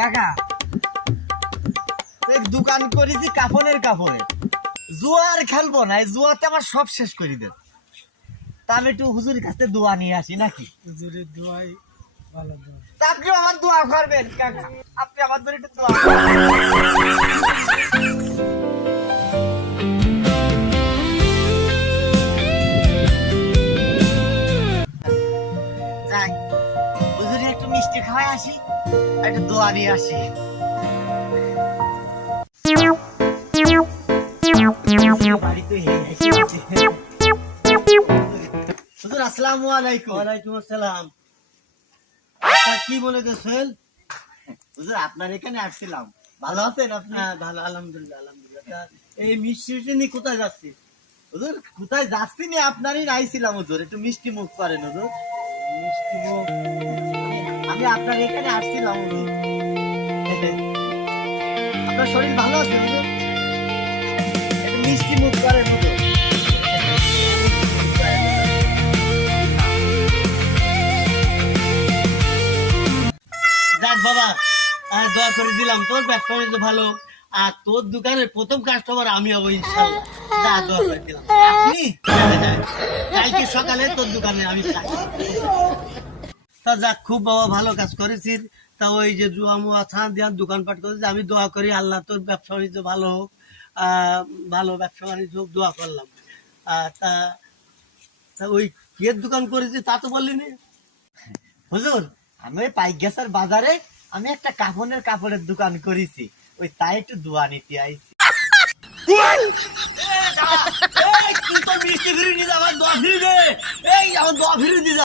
কাকা দোকান করেছি কাপড়ের জুয়া আর খেলবো না, জুয়াতে আমার সব শেষ করে দেব। তা আমি একটু হুজুরের কাছে দোয়া নিয়ে আসি নাকি? হুজুরের দোয়াই ভালো দোয়া। তা আপনি আমার দোয়া করবেন কাকা, আপনি আমার ধরে একটু দোয়া যাই হুজুরে একটু মিষ্টি খাওয়াই আসি, একটু দোয়া নিয়ে আসি। হুজুর আসসালামু আলাইকুম। ওয়ালাইকুম আসসালাম। কি বলে গেছেন? হুজুর আপনার এখানে আসছিলাম, ভালো আছেন আপনি? হ্যাঁ ভালো, আলহামদুলিল্লাহ আলহামদুলিল্লাহ। তা এই মিষ্টি নিয়ে কোথায় যাচ্ছি? হুজুর কোথায় যাচ্ছি না, আপনারই আইছিলাম হুজুর, একটু মিষ্টি মুখ করেন হুজুর। মিষ্টি মুখ? আমি আপনার এখানে আসছিলাম হুজুর। আপনার শরীর ভালো আছে হুজুর? একটু মিষ্টি মুখ করেন হুজুর। দেখ বাবা, দোয়া করে দিলাম, তোর ব্যবসা বাণিজ্য ভালো, আর তোর দোকানের প্রথম কাস্টমার আমি হবো ইনশাল্লাহ। যা, দোয়া করে দিলাম। আপনি কালকে সকালে তোর দোকানে আমি থাকি। তা যাক, খুব বাবা ভালো কাজ করেছিস। তা ওই যে জুয়া মুয়া ছান দিয়া দোকানপাট করেছিস, আমি দোয়া করি আল্লাহ তোর ব্যবসা বাণিজ্য ভালো হোক, ভালো ব্যবসা বাণিজ্য হোক, দোয়া করলাম। তা তা ওই কিয়ের দোকান করেছিস তা তো বললি নি। হুজুর আমি ওই পাইগাছার বাজারে আমি একটা কাপড়ের দোকান করেছি, ওই তাই একটু দোয়া নিতে আইছি। তুই তো মিষ্টি ফিরে নিয়ে যা, আমার দোয়া ফিরে দে। এই আমার দোয়া ফিরে দিয়ে যা।